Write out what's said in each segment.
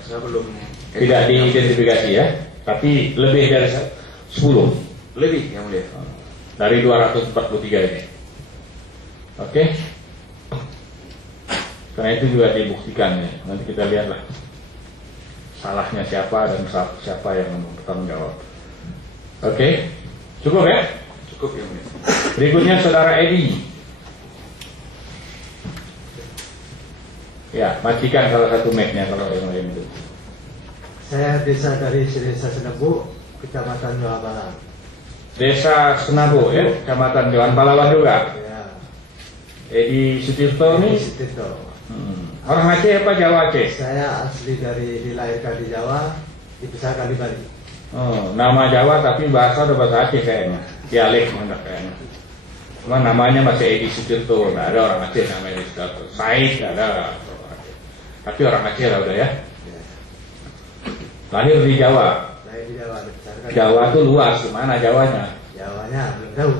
Saya belum. Tidak diidentifikasi ya, tapi lebih dari 10. Lebih yang mulia. Dari 243 ini. Oke. Karena itu juga dibuktikan ya. Nanti kita lihatlah salahnya siapa dan siapa yang bertanggung jawab. Oke. Cukup ya? Cukup yang mulia. Berikutnya saudara Edi. Ya, matikan salah satu mic-nya kalau yang lain itu. Saya dari Desa Senebu, Kecamatan Jawa Barat. Desa Senabu ya, Kecamatan Jawa Palawan juga. Ya. Edi Sutirto nih. Situ. Orang Aceh apa Jawa Aceh? Saya asli dilahirkan di Jawa, dibesarkan di Bali. Oh, nama Jawa tapi bahasa udah bahasa Aceh kayaknya. Dialek mana kayaknya. Cuma namanya masih Edi Sutirto, nggak ada orang Aceh namanya Edi Sutirto. Said nggak ada. Tapi orang Aceh lah udah ya. Ya. Lahir di Jawa. Lahir di Jawa, dibesarkan. Jawa tuh luas, mana Jawanya? Jawanya belum tahu.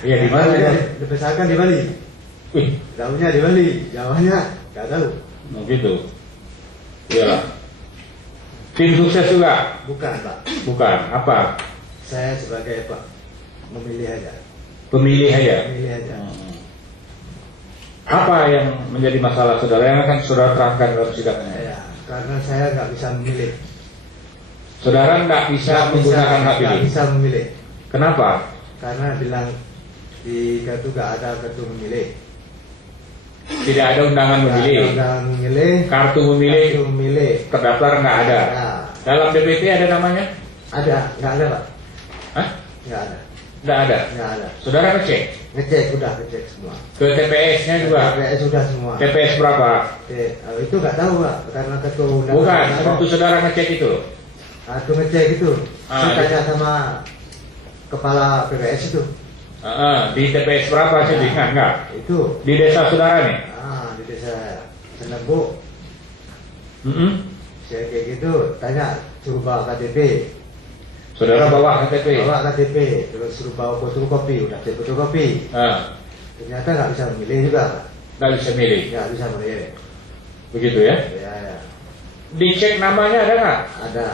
Iya di mana ya? Dibesarkan di Bali. Wih, Tahunya di Bali, Jawanya nggak tahu. begitu. Iyalah. Tim sukses juga? Bukan Pak, Bukan. Apa? saya sebagai Pak memilih aja. Pemilih aja. Memilih aja. Apa yang menjadi masalah saudara yang akan saudara terangkan dalam sidangnya? Ya, karena saya nggak bisa memilih. Saudara nggak bisa menggunakan hak Nggak pilih. bisa memilih. Kenapa? Karena bilang di kartu nggak ada kartu memilih. Tidak ada undangan Nggak ada memilih. undangan memilih. Kartu memilih Kartu memilih. terdaftar nggak ada. Ya, Dalam DPT ada namanya? nggak ada Pak. Hah? Nggak ada. Nggak ada. Nggak ada. Saudara ngecek Ngecek semua. ke TPS-nya juga. TPS sudah semua. TPS berapa? Itu nggak tahu Pak, karena ketua undangan. Bukan. nggak ada. Waktu saudara ngecek itu. Kartu ngecek itu. Saya Ah, tanya sama kepala PPS itu. Di TPS berapa sih? Ingat nggak? Itu. Di desa saudara nih. Di desa Senebu. Saya kayak gitu, tanya suruh bawa KTP. Saudara bawa KTP. Bawa KTP, terus suruh bawa fotokopi, udah saya fotokopi. Ternyata nggak bisa memilih juga. Nggak bisa milih. Nggak bisa memilih. Begitu ya? Ya. Dicek namanya ada nggak? Ada,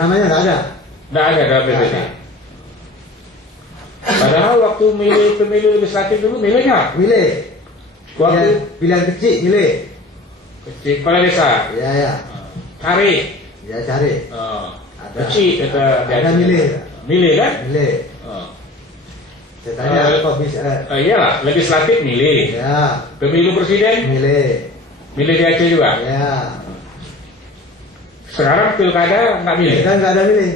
namanya nggak ada. Nggak ada dalam Nggak PPT. ada. Padahal waktu milih pemilu legislatif dulu milih nggak? Milih. Waktu Pilihan kecil, milih. kecil kepala desa. Ya. Cari. Ya cari. Ada. Kecil kata Ada milih. Milih kan? Milih. Oh. Saya tanya kok bisa. Iyalah, legislatif milih. Ya, Pemilu presiden milih. milih di Aceh juga. Ya. Sekarang pilkada nggak milih. Kan nggak ada milih.